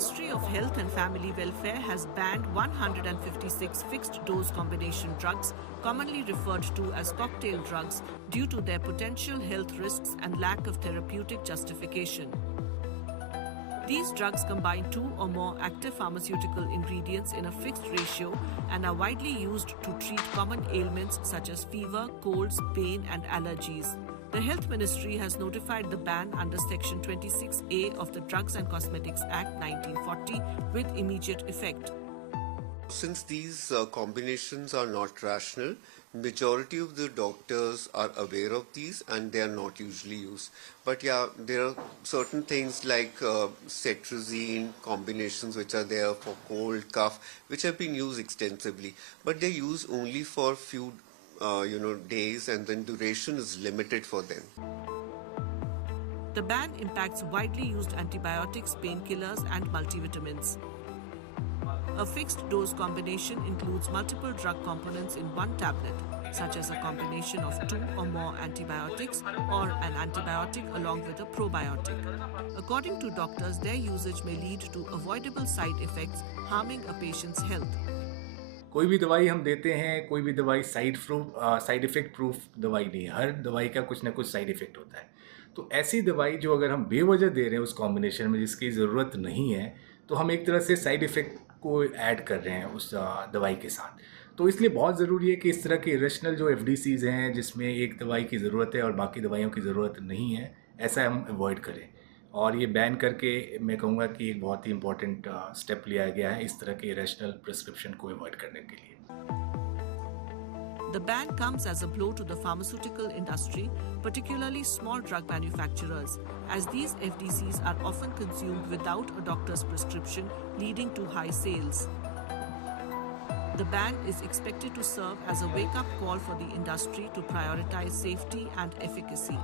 Ministry of Health and Family Welfare has banned 156 fixed-dose combination drugs, commonly referred to as cocktail drugs, due to their potential health risks and lack of therapeutic justification. These drugs combine two or more active pharmaceutical ingredients in a fixed ratio and are widely used to treat common ailments such as fever, colds, pain, and allergies. The Health Ministry has notified the ban under Section 26A of the Drugs and Cosmetics Act 1940 with immediate effect. Since these combinations are not rational, majority of the doctors are aware of these and they are not usually used. But yeah, there are certain things like cetirizine combinations which are there for cold, cough, which have been used extensively. But they're used only for few days, and then duration is limited for them. The ban impacts widely used antibiotics, painkillers, and multivitamins. A fixed-dose combination includes multiple drug components in one tablet, such as a combination of two or more antibiotics or an antibiotic along with a probiotic. According to doctors, their usage may lead to avoidable side effects, harming a patient's health. कोई भी दवाई हम देते हैं, कोई भी दवाई side effect proof दवाई नहीं है। हर दवाई का कुछ ना कुछ साइड इफ़ेक्ट होता है। तो ऐसी दवाई जो अगर हम बेवजह दे रहे हैं उस कॉम्बिनेशन में जिसकी ज़रूरत नहीं है, तो हम एक तरह से साइड इफ़ेक्ट को ऐड कर रहे हैं उस दवाई के साथ। तो इसलिए बहुत ज़रूरी है कि इस तरह के इरेशनल जो एफडीसीज़ हैं जिसमें एक दवाई की ज़रूरत है और बाकी दवाइयों की ज़रूरत नहीं है, ऐसा हम अवॉइड करें। और ये बैन करके मैं कहूँगा कि एक बहुत ही इम्पॉर्टेंट स्टेप लिया गया है इस तरह के इरेशनल प्रिस्क्रिप्शन को अवॉइड करने के लिए। The ban comes as a blow to the pharmaceutical industry, particularly small drug manufacturers, as these FDCs are often consumed without a doctor's prescription, leading to high sales. The ban is expected to serve as a wake-up call for the industry to prioritize safety and efficacy.